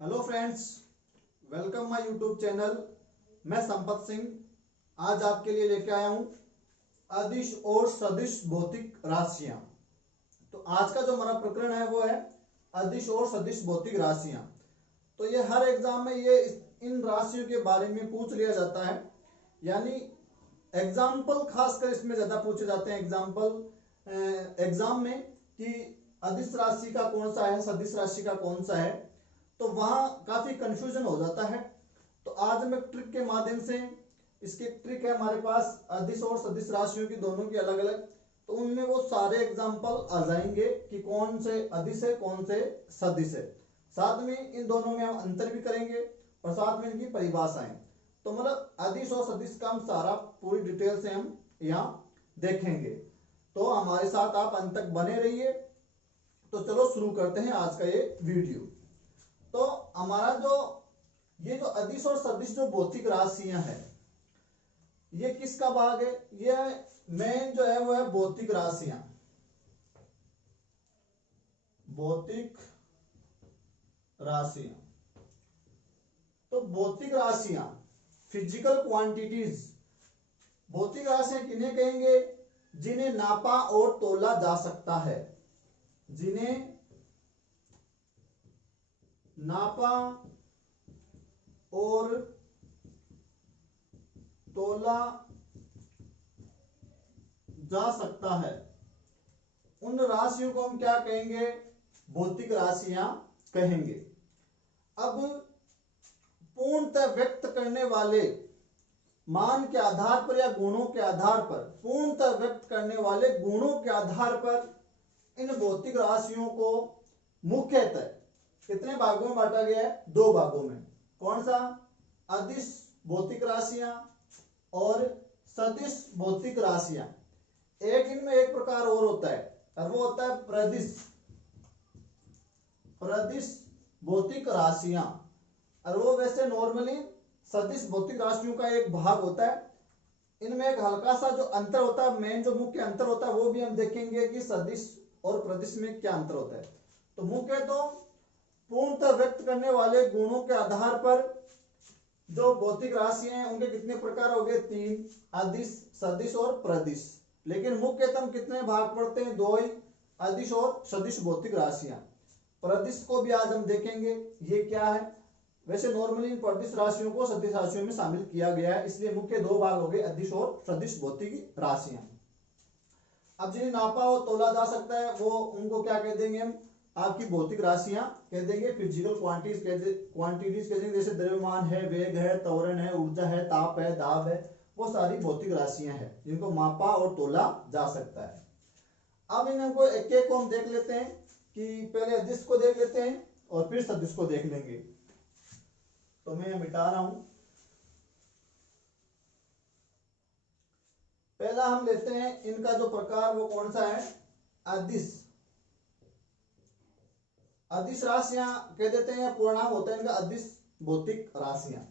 Hello friends, welcome my YouTube channel. मैं संपत सिंह आज आपके लिए लेके आया हूँ अदिश और सदिश भौतिक राशियां। तो आज का जो हमारा प्रकरण है वो है अदिश और सदिश भौतिक राशियां। तो ये हर एग्जाम में ये इन राशियों के बारे में पूछ लिया जाता है, यानी एग्जाम्पल खासकर इसमें ज्यादा पूछे जाते हैं एग्जाम में कि अदिश राशि का कौन सा है, सदिश राशि का कौन सा है। तो वहां काफी कंफ्यूजन हो जाता है। तो आज हम एक ट्रिक के माध्यम से, इसकी ट्रिक है हमारे पास अदिश और सदिश राशियों की दोनों की अलग अलग, तो उनमें वो सारे एग्जाम्पल आ जाएंगे कि कौन से अदिश है कौन से सदिश है। साथ में इन दोनों में हम अंतर भी करेंगे और साथ में इनकी परिभाषाएं। तो मतलब अदिश और सदिश का हम सारा पूरी डिटेल से हम यहाँ देखेंगे। तो हमारे साथ आप अंत तक बने रहिए। तो चलो शुरू करते हैं आज का ये वीडियो। तो हमारा ये जो अदिश और सदिश जो भौतिक राशियां हैं, ये किसका भाग है? ये मेन जो है वो है भौतिक राशियां। भौतिक राशियां तो भौतिक राशियां, फिजिकल क्वांटिटीज। भौतिक राशियां किन्हें कहेंगे? जिन्हें नापा और तोला जा सकता है। जिन्हें नापा और तोला जा सकता है, उन राशियों को हम क्या कहेंगे? भौतिक राशियां कहेंगे। अब पूर्णतः व्यक्त करने वाले मान के आधार पर या गुणों के आधार पर, पूर्णतः व्यक्त करने वाले गुणों के आधार पर इन भौतिक राशियों को मुख्यतः कितने भागों में बांटा गया है? दो भागों में। कौन सा? अदिश भौतिक राशियां और सदिश भौतिक राशियां। एक इनमें एक प्रकार और होता है और वो होता है प्रदिश भौतिक राशियां। और वो वैसे नॉर्मली सदिश भौतिक राशियों का एक भाग होता है। इनमें एक हल्का सा जो अंतर होता है, मेन जो मुख्य अंतर होता है वो भी हम देखेंगे कि सदिश और प्रदिश में क्या अंतर होता है। तो मुख्य तो पूर्णतः व्यक्त करने वाले गुणों के आधार पर जो भौतिक राशियां हैं उनके कितने प्रकार हो गए? तीन, अदिश, सदिश और प्रदिश। लेकिन मुख्यतः हम कितने भाग पढ़ते हैं? दो ही, अदिश और सदिश भौतिक राशियां। प्रदिश को भी आज हम देखेंगे ये क्या है। वैसे नॉर्मली इन प्रदिश राशियों को सदिश राशियों में शामिल किया गया है, इसलिए मुख्य दो भाग हो गए अदिश और सदिश भौतिक राशियां। अब जिन्हें नापा और तोला जा सकता है वो उनको क्या कह देंगे? हम आपकी भौतिक राशियां कह देंगे, फिजिकल क्वांटिटीज कह देंगे। जैसे द्रव्यमान है, वेग है, त्वरण है, ऊर्जा है, ताप है, दाब है, वो सारी भौतिक राशियां हैं जिनको मापा और तोला जा सकता है। अब इनको एक एक को हम देख लेते हैं कि पहले अदिश को देख लेते हैं और फिर सदिश को देख लेंगे। तो मैं मिटा रहा हूं। पहला हम लेते हैं इनका जो प्रकार वो कौन सा है? अदिश। अदिश राशियां कह देते हैं, पूरा नाम होता है इनका अदिश भौतिक राशियां।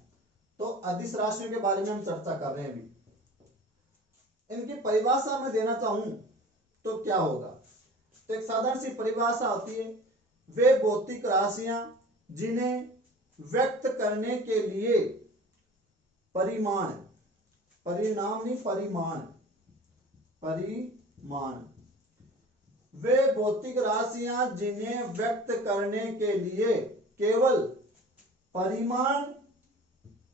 तो अदिश राशियों के बारे में हम चर्चा कर रहे हैं अभी। इनकी परिभाषा में देना चाहूं तो क्या होगा? तो एक साधारण सी परिभाषा होती है, वे भौतिक राशियां जिन्हें व्यक्त करने के लिए परिमाण, परिणाम नहीं, परिमाण, वे भौतिक राशियां जिन्हें व्यक्त करने के लिए केवल परिमाण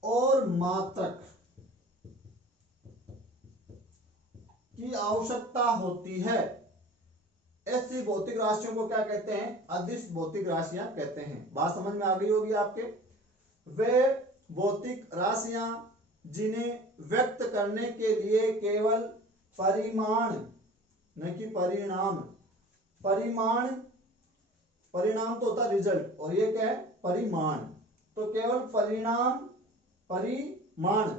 और मात्रक की आवश्यकता होती है, ऐसी भौतिक राशियों को क्या कहते हैं? अदिश भौतिक राशियां कहते हैं। बात समझ में आ गई होगी आपके। वे भौतिक राशियां जिन्हें व्यक्त करने के लिए केवल परिमाण न कि परिणाम, परिणाम तो होता है रिजल्ट, और ये क्या है? परिमाण। तो केवल परिमाण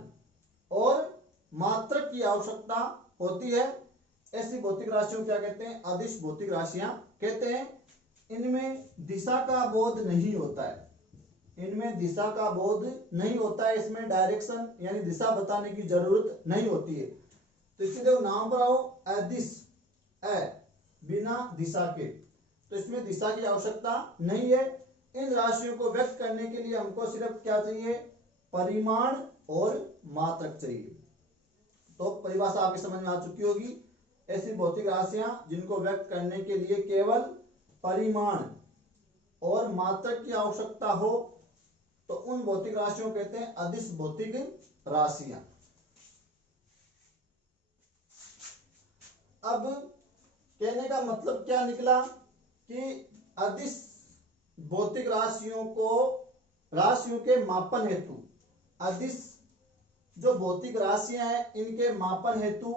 और मात्रक की आवश्यकता होती है, ऐसी भौतिक राशियों को क्या कहते हैं? अदिश भौतिक राशियां कहते हैं। इनमें दिशा का बोध नहीं होता है, इनमें दिशा का बोध नहीं होता है, इसमें डायरेक्शन यानी दिशा बताने की जरूरत नहीं होती है। तो इसलिए नाम पर आओ अदिश, बिना दिशा के, तो इसमें दिशा की आवश्यकता नहीं है। इन राशियों को व्यक्त करने के लिए हमको सिर्फ क्या चाहिए, परिमाण और मात्रक चाहिए। तो परिभाषा आपके समझ में आ चुकी होगी। ऐसी भौतिक राशियां जिनको व्यक्त करने के लिए केवल परिमाण और मात्रक की आवश्यकता हो, तो उन भौतिक राशियों को कहते हैं अदिश भौतिक राशियां। अब कहने का मतलब क्या निकला कि अदिश भौतिक राशियों को, राशियों के मापन हेतु, अदिश जो भौतिक राशियां हैं इनके मापन हेतु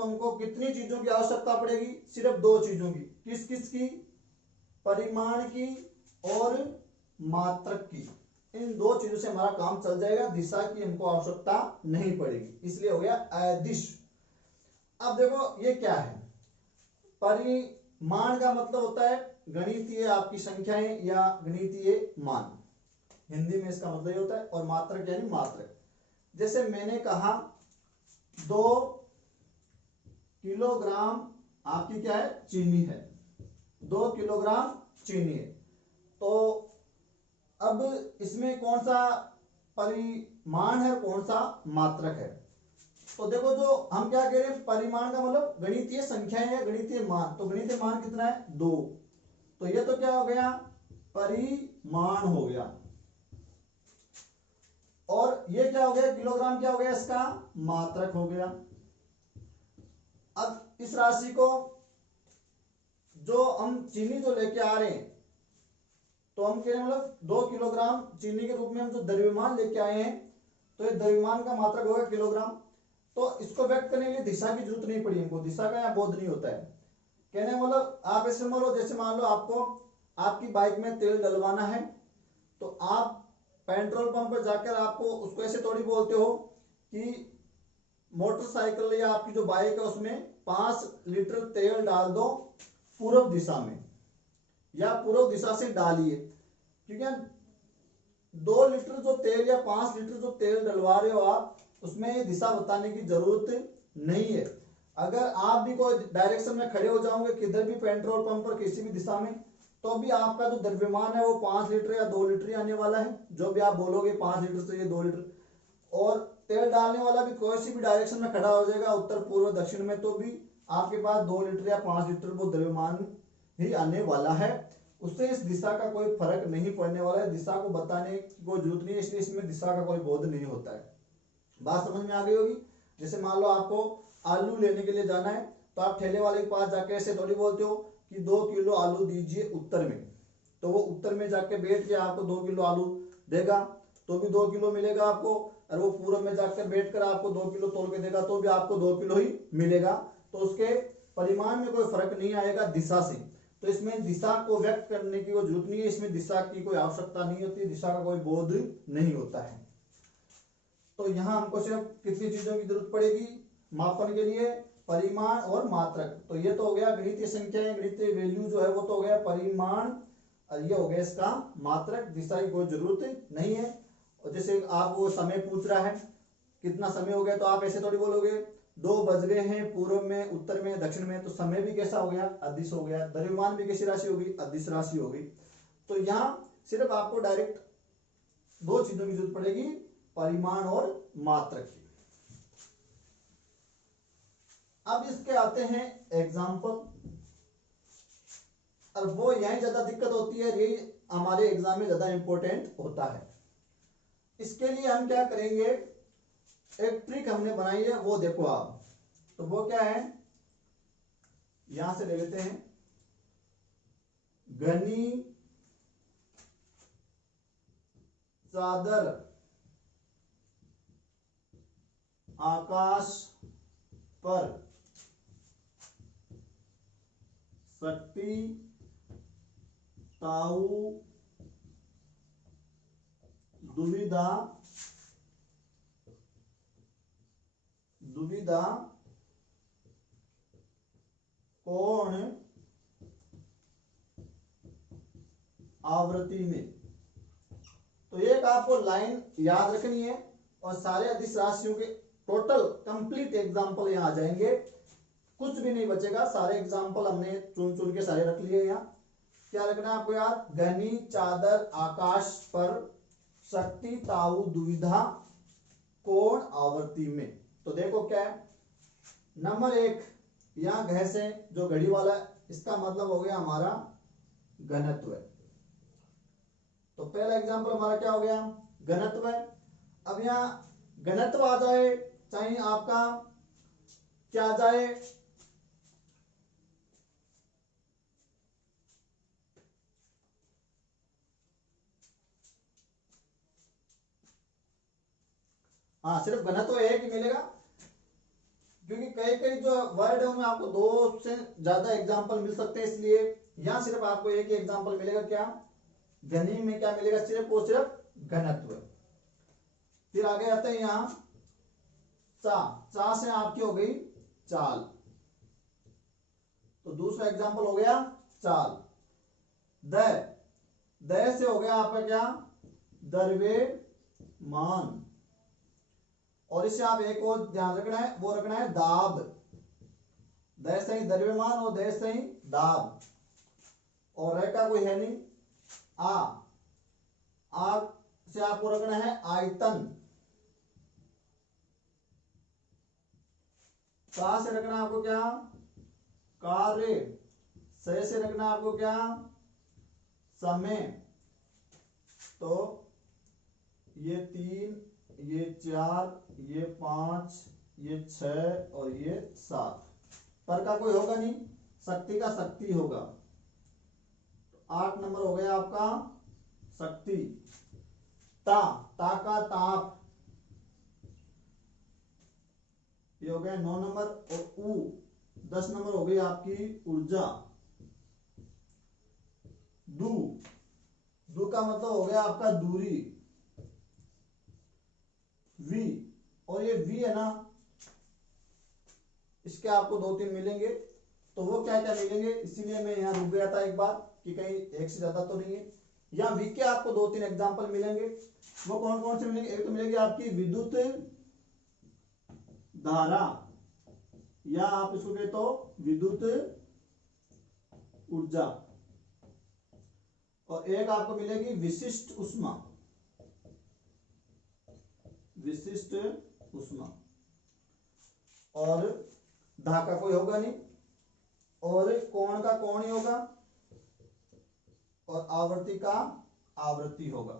हमको कितनी चीजों की आवश्यकता पड़ेगी, सिर्फ दो चीजों की। किस किस की, परिमाण की और मात्रक की। इन दो चीजों से हमारा काम चल जाएगा, दिशा की हमको आवश्यकता नहीं पड़ेगी, इसलिए हो गया अदिश। अब देखो ये क्या है, परिमाण का मतलब होता है गणितीय आपकी संख्याएं या गणितीय मान, हिंदी में इसका मतलब ये होता है। और मात्रक यानी मात्रक। जैसे मैंने कहा 2 किलोग्राम आपकी क्या है, चीनी है, 2 किलोग्राम चीनी है। तो अब इसमें कौन सा परिमाण है, कौन सा मात्रक है। तो देखो जो हम क्या कह रहे हैं, परिमाण का मतलब गणितीय संख्या है, गणितीय मान। तो गणितीय मान कितना है, 2। तो ये तो क्या हो गया, परिमाण हो गया। और ये क्या हो गया, किलोग्राम क्या हो गया, इसका मात्रक हो गया। अब इस राशि को जो हम चीनी जो लेके आ रहे हैं, तो हम कह रहे हैं मतलब 2 किलोग्राम चीनी के रूप में हम जो द्रव्यमान लेके आए हैं, तो ये द्रव्यमान का मात्रक होगा किलोग्राम। तो इसको व्यक्त करने के लिए दिशा की जरूरत नहीं पड़ी हमको, दिशा का यहाँ बोध नहीं होता है। कहने मतलब आप ऐसे मान लो, जैसे मान लो आपको आपकी बाइक में तेल डलवाना है, तो आप पेट्रोल पंप पर जाकर आपको उसको ऐसे थोड़ी बोलते हो कि मोटरसाइकिल या आपकी जो बाइक है उसमें 5 लीटर तेल डाल दो पूर्व दिशा में, या पूर्व दिशा से डालिए। क्योंकि 2 लीटर जो तेल या 5 लीटर जो तेल डलवा रहे हो आप, उसमें ये दिशा बताने की जरूरत नहीं है। अगर आप भी कोई डायरेक्शन में खड़े हो जाओगे किधर भी पेट्रोल पंप पर किसी भी दिशा में, तो भी आपका जो द्रव्यमान है वो 5 लीटर या 2 लीटर आने वाला है। जो भी आप बोलोगे 5 लीटर से ये 2 लीटर। और तेल डालने वाला भी कोई सी भी डायरेक्शन में खड़ा हो जाएगा, उत्तर पूर्व दक्षिण में, तो भी आपके पास 2 लीटर या 5 लीटर वो द्रव्यमान ही आने वाला है। उससे इस दिशा का कोई फर्क नहीं पड़ने वाला है, दिशा को बताने की कोई जरूरत नहीं है, इसलिए इसमें दिशा का कोई बोध नहीं होता है। बात समझ में आ गई होगी। जैसे मान लो आपको आलू लेने के लिए जाना है, तो आप ठेले वाले के पास जाके ऐसे थोड़ी बोलते हो कि 2 किलो आलू दीजिए उत्तर में। तो वो उत्तर में जाके बैठ के आपको 2 किलो आलू देगा, तो भी 2 किलो मिलेगा आपको। और वो पूर्व में जाकर बैठकर आपको 2 किलो तोल के देगा, तो भी आपको 2 किलो ही मिलेगा। तो उसके परिमाण में कोई फर्क नहीं आएगा दिशा से। तो इसमें दिशा को व्यक्त करने की कोई जरूरत नहीं है, इसमें दिशा की कोई आवश्यकता नहीं होती, दिशा का कोई बोध नहीं होता है। तो यहाँ हमको सिर्फ कितनी चीजों की जरूरत पड़ेगी मापन के लिए, परिमाण और मात्रक। तो ये तो हो गया गणितीय संख्या, गणितीय वैल्यू जो है वो तो हो गया परिमाण, और ये हो गया इसका मात्रक। दिशा की कोई जरूरत नहीं है। और जैसे आपको समय पूछ रहा है कितना समय हो गया, तो आप ऐसे थोड़ी बोलोगे 2 बज गए हैं पूर्व में, उत्तर में, दक्षिण में। तो समय भी कैसा हो गया, अदिश हो गया। द्रव्यमान भी कैसी राशि होगी, अदिश राशि होगी। तो यहाँ सिर्फ आपको डायरेक्ट 2 चीजों की जरूरत पड़ेगी, परिमाण और मात्रक की। अब इसके आते हैं एग्जाम्पल, और वो यही ज्यादा दिक्कत होती है, ये हमारे एग्जाम में ज्यादा इंपॉर्टेंट होता है। इसके लिए हम क्या करेंगे, एक ट्रिक हमने बनाई है, वो देखो आप। तो वो क्या है, यहां से ले लेते हैं, घनी चादर आकाश पर शक्ति ताऊ दुविधा कोण आवृत्ति में। तो एक आपको लाइन याद रखनी है, और सारे अदिश राशियों के टोटल कंप्लीट एग्जाम्पल यहाँ आ जाएंगे, कुछ भी नहीं बचेगा। सारे एग्जाम्पल हमने चुन चुन के सारे रख लिए यहाँ। क्या रखना है आपको यार, घनी चादर आकाश पर, शक्ति ताऊ दुविधा कोण आवर्ती में। तो देखो क्या है, नंबर एक, यहां घ से जो घड़ी वाला है, इसका मतलब हो गया हमारा घनत्व। तो पहला एग्जांपल हमारा क्या हो गया, घनत्व। अब यहाँ घनत्व आ जाए, चाहे आपका क्या आ जाए, हाँ सिर्फ घनत्व एक ही मिलेगा, क्योंकि कई कई जो वर्ड है उनमें आपको दो से ज्यादा एग्जांपल मिल सकते हैं, इसलिए यहां सिर्फ आपको एक ही एग्जांपल मिलेगा। क्या घनी में क्या मिलेगा, सिर्फ वो सिर्फ घनत्व। फिर आगे आते हैं यहां चा, चा से आपकी हो गई चाल, तो दूसरा एग्जांपल हो गया चाल। द, द से हो गया आपका क्या, द्रव्यमान। और इससे आप एक और ध्यान रखना है, वो रखना है दाब। द से ही द्रव्यमान और द से ही दाब। और र का कोई है नहीं, आ से आपको रखना है आयतन। का से रखना है आपको क्या, कार्य। से रखना है आपको क्या, समय। तो ये 3, ये 4, ये 5, ये 6 और ये 7। पर का कोई होगा नहीं, शक्ति का शक्ति होगा। तो 8 नंबर हो गया आपका शक्ति। ता, ता का ताप, ये हो गया 9 नंबर। और ऊ 10 नंबर हो गई आपकी ऊर्जा। दू, दू का मतलब हो गया आपका दूरी। वी, और ये वी है ना, इसके आपको 2-3 मिलेंगे, तो वो क्या क्या मिलेंगे, इसीलिए मैं यहाँ रुक गया था एक बार कि कहीं एक से ज्यादा तो नहीं है। यहाँ वी के आपको 2-3 एग्जांपल मिलेंगे। वो कौन कौन से मिलेंगे, एक तो मिलेगी आपकी विद्युत धारा, या आप इसको कहते हो विद्युत ऊर्जा, और एक आपको मिलेगी विशिष्ट ऊष्मा। विशिष्ट ऊष्मा, और धा का कोई होगा नहीं, और कोण का कोण ही होगा, और आवर्ती का आवृत्ति होगा।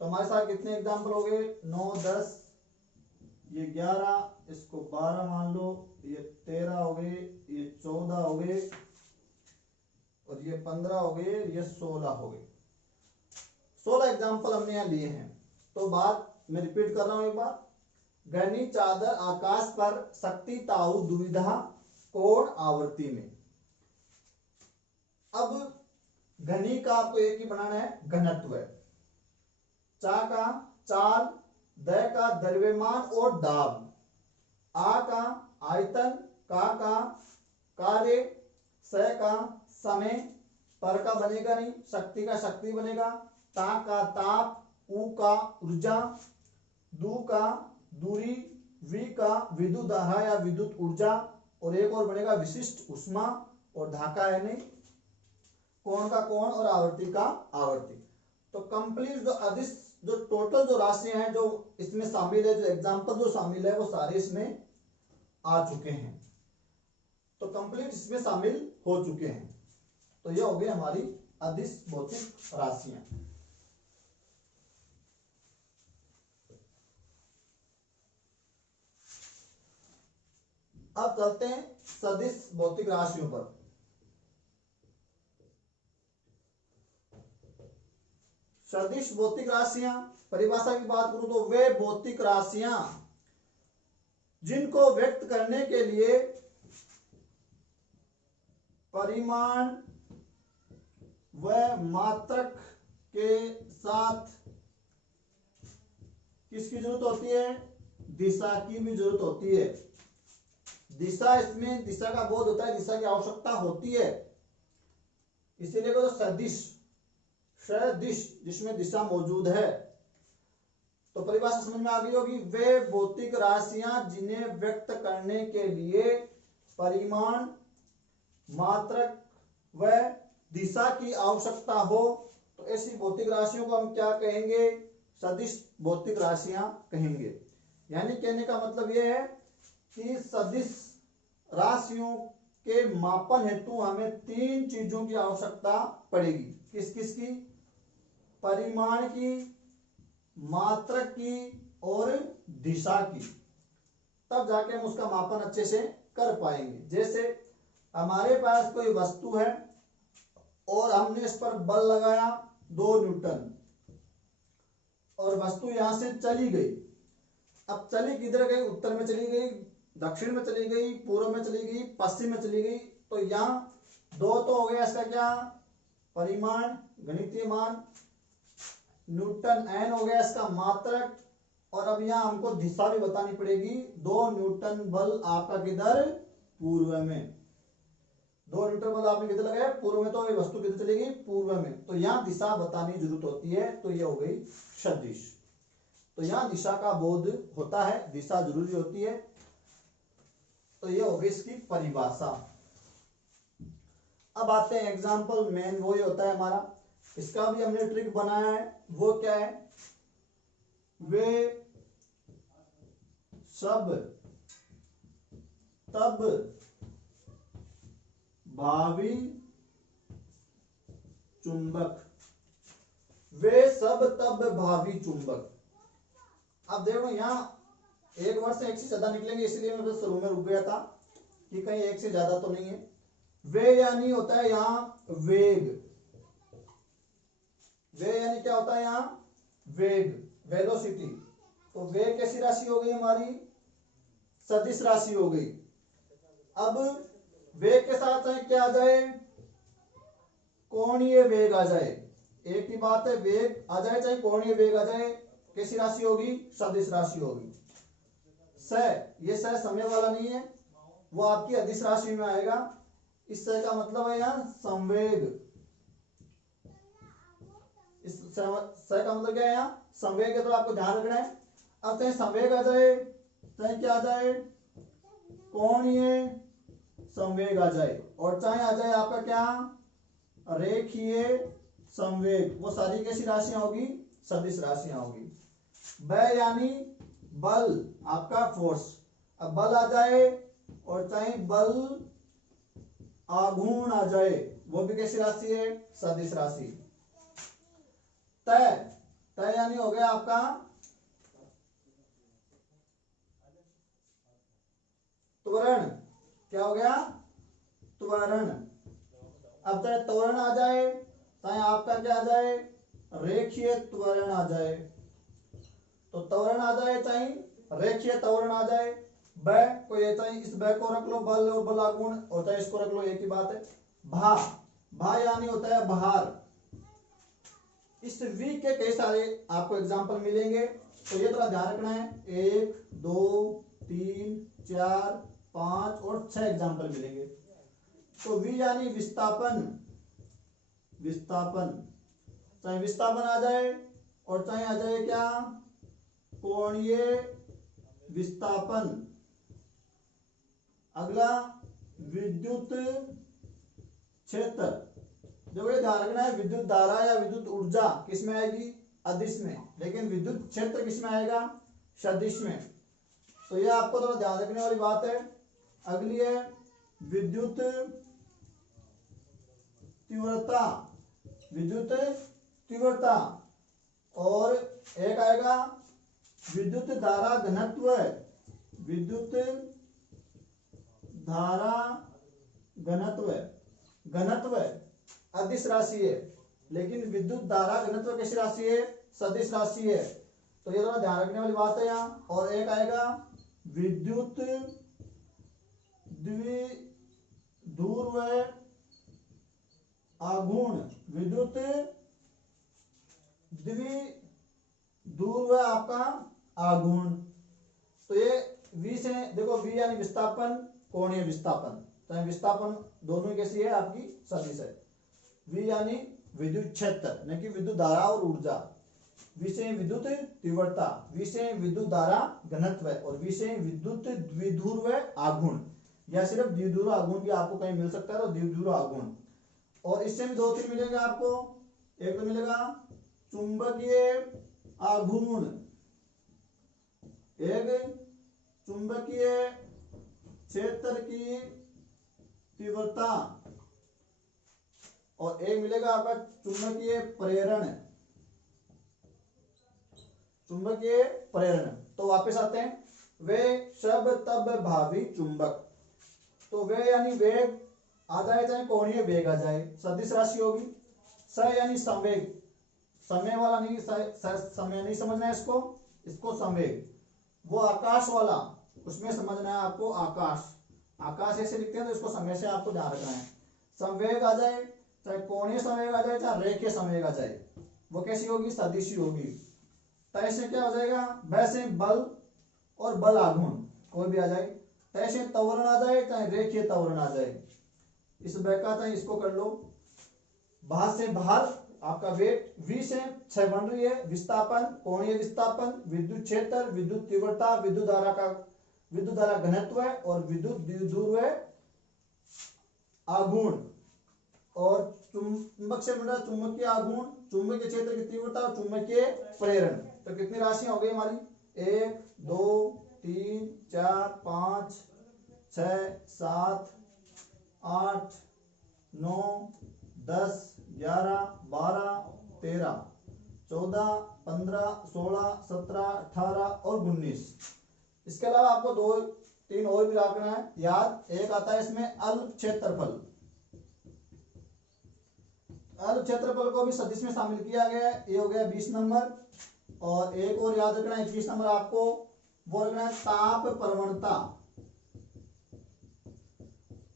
तो हमारे साथ कितने एग्जाम्पल हो गए, 9, 10, ये 11, इसको 12 मान लो, ये 13 हो गए, ये 14 हो गए, और ये 15 हो गए, ये 16 हो गए। 16 एग्जाम्पल हमने यहाँ लिए हैं। तो बात मैं रिपीट कर रहा हूं एक बार, घनी चादर आकाश पर, शक्ति ताऊ दुविधा कोण आवर्ती में। अब घनी का आपको एक ही बनाना है, घनत्व। चा का चाल, द का द्रव्यमान और दाब, आ का आयतन, का कार्य, स का समय, पर का बनेगा नहीं, शक्ति का शक्ति बनेगा, ता का ताप, उ का ऊर्जा, दू का दूरी, वी का विद्युत धारा या विद्युत ऊर्जा, और एक और बनेगा विशिष्ट ऊष्मा, और धाका है नहीं, कोण का कोण और आवर्ती का आवर्ती। तो कंप्लीट जो अधिस जो टोटल जो राशियां हैं जो इसमें शामिल है, जो एग्जांपल जो शामिल है, वो सारे इसमें आ चुके हैं। तो कंप्लीट इसमें शामिल हो चुके हैं। तो ये हो गई हमारी अदिश भौतिक राशियां। अब चलते हैं सदिश भौतिक राशियों पर। सदिश भौतिक राशियां, परिभाषा की बात करूं तो वे भौतिक राशियां जिनको व्यक्त करने के लिए परिमाण व मात्रक के साथ किसकी जरूरत होती है, दिशा की भी जरूरत होती है। दिशा, इसमें दिशा का बोध होता है, दिशा की आवश्यकता होती है, इसीलिए तो सदिश, सदिश जिसमें दिशा मौजूद है। तो परिभाषा समझ में आ गई होगी, वे भौतिक राशियां जिन्हें व्यक्त करने के लिए परिमाण, मात्रक व दिशा की आवश्यकता हो तो ऐसी भौतिक राशियों को हम क्या कहेंगे? सदिश भौतिक राशियां कहेंगे। यानी कहने का मतलब यह है कि सदिश राशियों के मापन हेतु हमें तीन चीजों की आवश्यकता पड़ेगी। किस किस की? परिमाण की, मात्रक की और दिशा की। तब जाके हम उसका मापन अच्छे से कर पाएंगे। जैसे हमारे पास कोई वस्तु है और हमने इस पर बल लगाया 2 न्यूटन और वस्तु यहां से चली गई। अब चली किधर गई? उत्तर में चली गई, दक्षिण में चली गई, पूर्व में चली गई, पश्चिम में चली गई। तो यहां 2 तो हो गया इसका क्या? परिमाण, गणितीय मान, न्यूटन n हो गया इसका मात्रक। और अब यहां हमको दिशा भी बतानी पड़ेगी। 2 न्यूटन बल आपका किधर? पूर्व में। 2 न्यूटन बल आपने किधर लगाया? पूर्व में। तो ये वस्तु किधर चलेगी? पूर्व में। तो यहां दिशा बताने की जरूरत होती है। तो ये हो गई सदिश। तो यहां दिशा का बोध होता है, दिशा जरूरी होती है। तो ये हो गई इसकी परिभाषा। अब आते हैं एग्जाम्पल। मेन वो ही होता है हमारा। इसका भी हमने ट्रिक बनाया है। वो क्या है? वे सब तब भावी चुंबक। वे सब तब भावी चुंबक। अब देखो यहां एक वर्ड से एक से ज्यादा निकलेंगे, इसलिए मैं शुरू में रुक गया था कि कहीं एक से ज्यादा तो नहीं है। वे यानी होता है यहां वेग। वे यानी क्या होता है यहां? वेग, वेलोसिटी। तो वेग कैसी राशि हो गई हमारी? सदिश राशि हो गई। अब वेग के साथ क्या आ जाए? कोणीय वेग आ जाए। एक ही बात है, वेग आ जाए चाहे कोणीय वेग आ जाए, कैसी राशि होगी? सदिश राशि होगी। स, ये स समय वाला नहीं है, वो आपकी अदिश राशि में आएगा। इस स का मतलब है यहां संवेग। इस स का मतलब क्या है? यहां संवेग है, तो आपको ध्यान रखना है। अब चाहे संवेग आ जाए चाहे क्या आ जाए? कोणीय संवेग आ जाए, और चाहे आ जाए आपका क्या? रेखीय संवेग। वो सारी कैसी राशियां होगी? सदिश राशियां होगी। ब यानी बल, आपका फोर्स। अब बल आ जाए और चाहे बल आघूर्ण आ जाए, वो भी कैसी राशि है? सदिश राशि। तय, तय यानी हो गया आपका त्वरण। क्या हो गया? त्वरण। अब चाहे त्वरण आ जाए चाहे आपका क्या आ जाए? रेखीय त्वरण आ जाए। तो त्वरण आ जाए चाहे रेखीय त्वरण आ जाए। ब को ये चाहे इस ब को रख लो, बल और बल आघूर्ण, और चाहे इसको रख लो, एक ही बात है। भा, भा यानी होता है भार। इस वी के कई सारे आपको एग्जांपल मिलेंगे, तो ये थोड़ा ध्यान रखना है। 1 2 3 4 5 और 6 एग्जांपल मिलेंगे। तो वी यानी विस्थापन। विस्थापन, चाहे विस्थापन आ जाए और चाहे आ जाए क्या? कोणीय विस्थापन। अगला विद्युत क्षेत्र। जो ये ध्यान रखना है, विद्युत धारा या विद्युत ऊर्जा किस में आएगी? अदिश में। लेकिन विद्युत क्षेत्र किस में आएगा? सदिश में। तो ये आपको थोड़ा ध्यान रखने वाली बात है। अगली है विद्युत तीव्रता। विद्युत तीव्रता। और एक आएगा विद्युत धारा घनत्व। विद्युत धारा घनत्व। घनत्व अदिश राशि है, लेकिन विद्युत धारा घनत्व कैसी राशि है? सदिश राशि है। तो ये थोड़ा ध्यान रखने वाली बात है यहां। और एक आएगा विद्युत द्विध्रुव आघूर्ण। विद्युत द्विध्रुव आपका आघूर्ण। तो ये वी से देखो, वी यानी विस्थापन, कोणीय विस्थापन। तो विस्थापन दोनों ही कैसी है? आपकी सदिश है। वी यानी विद्युत क्षेत्र, न कि विद्युत धारा और ऊर्जा। वी से विद्युत तीव्रता, वी से विद्युत धारा घनत्व, और वी से विद्युत द्विध्रुव आघूर्ण, या सिर्फ द्विध्रुव आघूर्ण भी आपको कहीं मिल सकता है, तो द्विध्रुव आघूर्ण। और इससे भी 2-3 मिलेगा आपको। एक तो मिलेगा चुंबकीय आघूर्ण, एक चुंबकीय क्षेत्र की तीव्रता, और एक मिलेगा आपका चुंबकीय प्रेरण। चुंबकीय प्रेरण। तो वापस आते हैं, वे सब तब भावी चुंबक। तो वे यानी वेग आ जाए, चाहे कोणीय वेग आ जाए, सदिश राशि होगी। स यानी संवेग, समय वाला नहीं, समय नहीं समझना है इसको, इसको संवेग। वो आकाश वाला, उसमें समझना है आपको आकाश। आकाश ऐसे लिखते हैं तो इसको समय से आपको ध्यान रखना है। संवेग आ जाए, चाहे कोणीय संवेग आ जाए, चाहे रेखीय संवेग आ जाए, वो कैसी होगी? सदिशी होगी। तय से क्या हो जाएगा? वैसे बल और बल आघूर्ण कोई भी आ जाए। तय से त्वरण आ जाए, चाहे रेखीय त्वरण आ जाए। इस का चाहे इसको कर लो। बाहर से बाहर आपका वेट v से 6 बन रही है, विस्थापन, कोणीय विस्थापन, विद्युत क्षेत्र, विद्युत तीव्रता, विद्युत धारा घनत्व और विद्युत द्विध्रुव आघूर्ण, और चुंबक से मिला चुंबकीय आघूर्ण, चुंबकीय क्षेत्र की तीव्रता और चुंबकीय प्रेरण। तो कितनी राशियां हो गई हमारी? 1 2 3 4 5 6 7 8 9 10 11 12 13 14 15 16 17 18 और 19। इसके अलावा आपको 2-3 और भी रखना है याद। एक आता है इसमें अल्प क्षेत्रफल। अल्प क्षेत्रफल को भी सदिश में शामिल किया गया है। ये हो गया 20 नंबर। और एक और याद रखना है 21 नंबर आपको, वो रखना है ताप प्रवणता।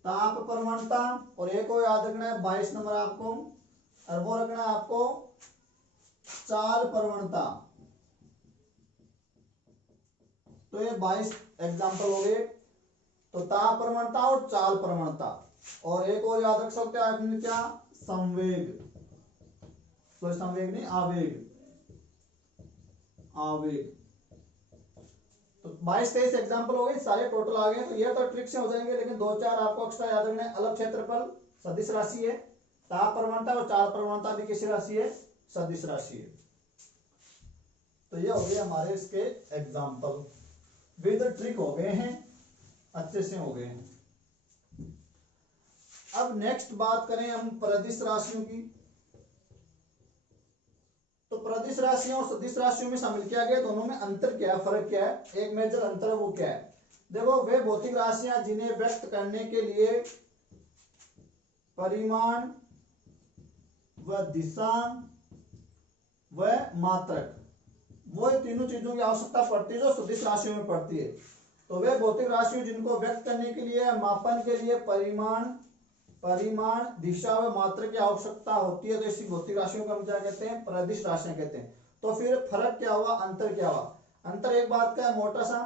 ताप प्रवणता। और एक और याद रखना है 22 नंबर आपको, और वो रखना है आपको चाल प्रवणता। तो ये 22 एग्जाम्पल हो गए। तो ताप प्रवणता और चाल प्रवणता। और एक और याद रख सकते हैं आपने क्या? संवेग। तो संवेग नहीं, आवेग। आवेग। तो 22-23 एग्जाम्पल हो गए, सारे टोटल आ गए। तो ये तो ट्रिक से हो जाएंगे, लेकिन 2-4 आपको एक्स्ट्रा याद रखना है। अलग क्षेत्रफल सदिश राशि है, ताप प्रवणता और चाल प्रवणता भी किसी राशि है? सदिश राशि है। तो ये हो गए हमारे इसके एग्जाम्पल, विद ट्रिक हो गए हैं, अच्छे से हो गए हैं। अब नेक्स्ट बात करें हम प्रदिश राशियों की। तो प्रदिश राशियों और सदिश राशियों में शामिल किया गया, दोनों में अंतर क्या है, फर्क क्या है? एक मेजर अंतर है, वो क्या है? देखो, वे भौतिक राशियां जिन्हें व्यक्त करने के लिए परिमाण व दिशा व मात्रक, वो तीनों चीजों की आवश्यकता पड़ती है जो सदिश राशियों में पड़ती है। तो वे भौतिक राशियों जिनको व्यक्त करने के लिए, मापन के लिए परिमाण, दिशा व मात्रा की आवश्यकता होती है, तो इसी भौतिक राशियों को हम क्या कहते हैं? प्रदिश राशियां कहते हैं। तो फिर फर्क क्या हुआ, अंतर क्या हुआ? अंतर एक बात का है मोटा सा,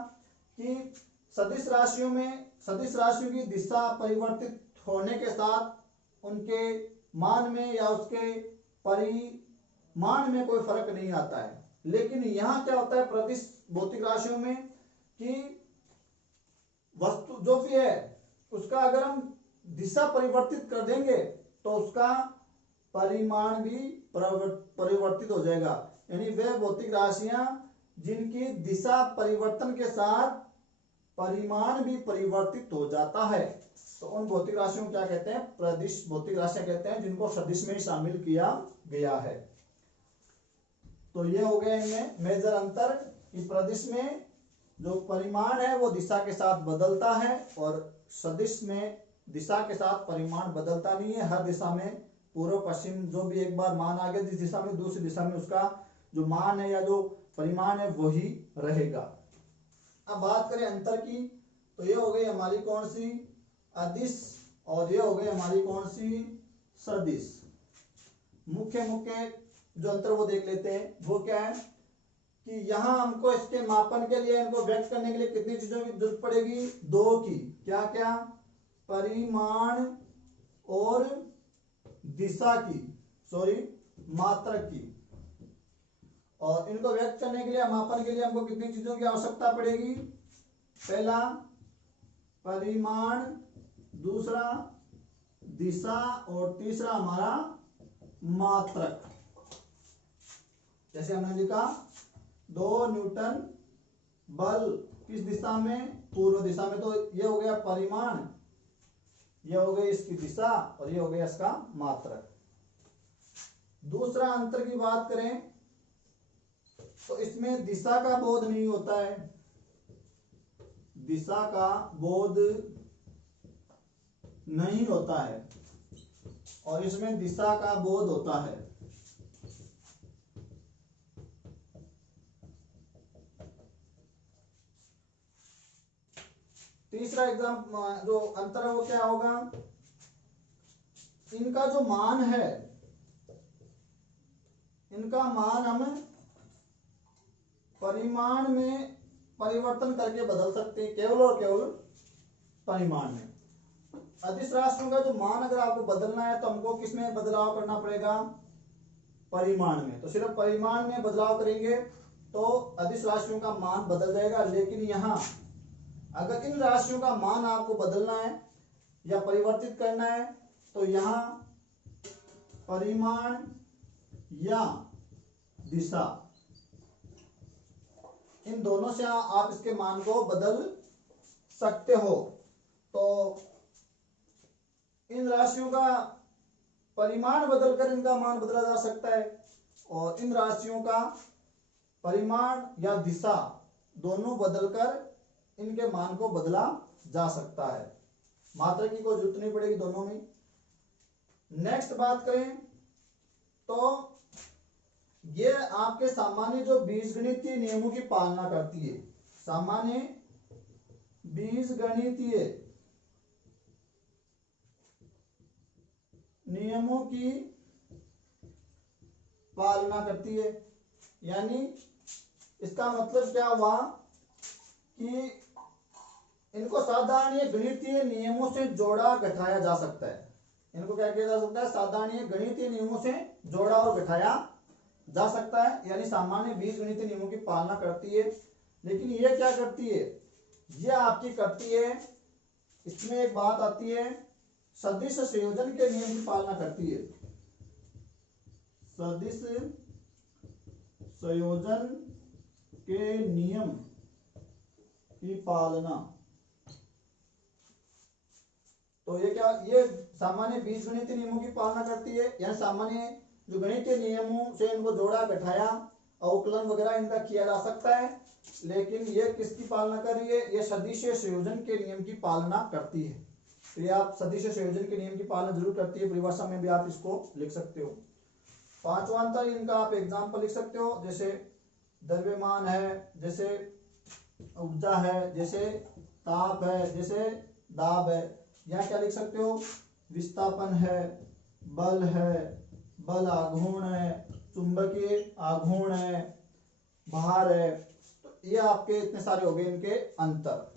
कि सदिश राशियों में, सदिश राशियों की दिशा परिवर्तित होने के साथ उनके मान में या उसके परिमाण में कोई फर्क नहीं आता है। लेकिन यहां क्या होता है प्रदिश भौतिक राशियों में, कि वस्तु जो भी है उसका अगर हम दिशा परिवर्तित कर देंगे तो उसका परिमाण भी परिवर्तित हो जाएगा। यानी वे भौतिक राशियां जिनकी दिशा परिवर्तन के साथ परिमाण भी परिवर्तित हो जाता है, तो उन भौतिक राशियों को क्या कहते हैं? प्रदिश भौतिक राशियां कहते हैं, जिनको सदिश में शामिल किया गया है। तो ये हो गया इनमें मेजर अंतर, कि प्रदिश में जो परिमाण है वो दिशा के साथ बदलता है, और सदिश में दिशा के साथ परिमाण बदलता नहीं है। हर दिशा में पूर्व पश्चिम जो भी एक बार मान आ गया जिस दिशा में, दूसरी दिशा में उसका जो मान है या जो परिमाण है वही रहेगा। अब बात करें अंतर की, तो ये हो गई हमारी कौन सी? अदिश, और ये हो गई हमारी कौन सी? सदिश। मुख्य जो अंतर वो देख लेते हैं। वो क्या है कि यहां हमको इसके मापन के लिए, इनको व्यक्त करने के लिए कितनी चीजों की जरूरत पड़ेगी? 2 की। क्या क्या? परिमाण और दिशा की, सॉरी मात्रक की। और इनको व्यक्त करने के लिए, मापन के लिए हमको कितनी चीजों की आवश्यकता पड़ेगी? पहला परिमाण, दूसरा दिशा और तीसरा हमारा मात्रक। जैसे हमने लिखा 2 न्यूटन बल किस दिशा में, पूर्व दिशा में, तो ये हो गया परिमाण, ये हो गई इसकी दिशा और ये हो गया इसका मात्रक। दूसरा अंतर की बात करें तो इसमें दिशा का बोध नहीं होता है, दिशा का बोध नहीं होता है और इसमें दिशा का बोध होता है। तीसरा एग्जाम जो अंतर है वो क्या होगा, इनका जो मान है, इनका मान हम परिमाण में परिवर्तन करके बदल सकते हैं, केवल और केवल परिमाण में। अदिश राशियों का जो मान अगर आपको बदलना है तो हमको किसमें बदलाव करना पड़ेगा, परिमाण में। तो सिर्फ परिमाण में बदलाव करेंगे तो अदिश राशियों का मान बदल जाएगा। लेकिन यहाँ अगर इन राशियों का मान आपको बदलना है या परिवर्तित करना है तो यहाँ परिमाण या दिशा, इन दोनों से आप इसके मान को बदल सकते हो। तो इन राशियों का परिमाण बदलकर इनका मान बदला जा सकता है और इन राशियों का परिमाण या दिशा दोनों बदलकर इनके मान को बदला जा सकता है। मात्रा की कोई जरूरत नहीं पड़ेगी दोनों में। नेक्स्ट बात करें तो ये आपके सामान्य जो बीजगणितीय नियमों की पालना करती है, सामान्य बीजगणितीय नियमों की पालना करती है। यानी इसका मतलब क्या हुआ कि इनको साधारणीय गणितीय नियमों से जोड़ा घटाया जा सकता है। इनको क्या किया जा सकता है, साधारणीय गणितीय नियमों से जोड़ा और घटाया जा सकता है। यानी सामान्य बीजगणितीय नियमों की पालना करती है। लेकिन ये क्या करती है, ये आपकी करती है, इसमें एक बात आती है, सदिश संयोजन के नियम की पालना करती है। सदिश संयोजन के नियम की पालना। तो ये क्या, ये सामान्य बीजगणितीय नियमों की पालना करती है। या सामान्य जो गणितीय नियमों से इनको जोड़ा घटाया अवकलन वगैरह इनका किया जा सकता है। लेकिन ये किसकी पालना कर रही है, ये सदिश संयोजन के नियम की पालना करती है। तो ये आप सदिश संयोजन के नियम की पालना जरूर करती है, परिभाषा में भी आप इसको लिख सकते हो। पांचवा अंतर इनका आप एग्जाम्पल लिख सकते हो, जैसे द्रव्यमान है, जैसे ऊर्जा है, जैसे ताप है, जैसे दाब है। यहाँ क्या लिख सकते हो, विस्थापन है, बल है, बल आघूर्ण है, चुंबकीय आघूर्ण है, भार है। तो ये आपके इतने सारे हो गए इनके अंतर।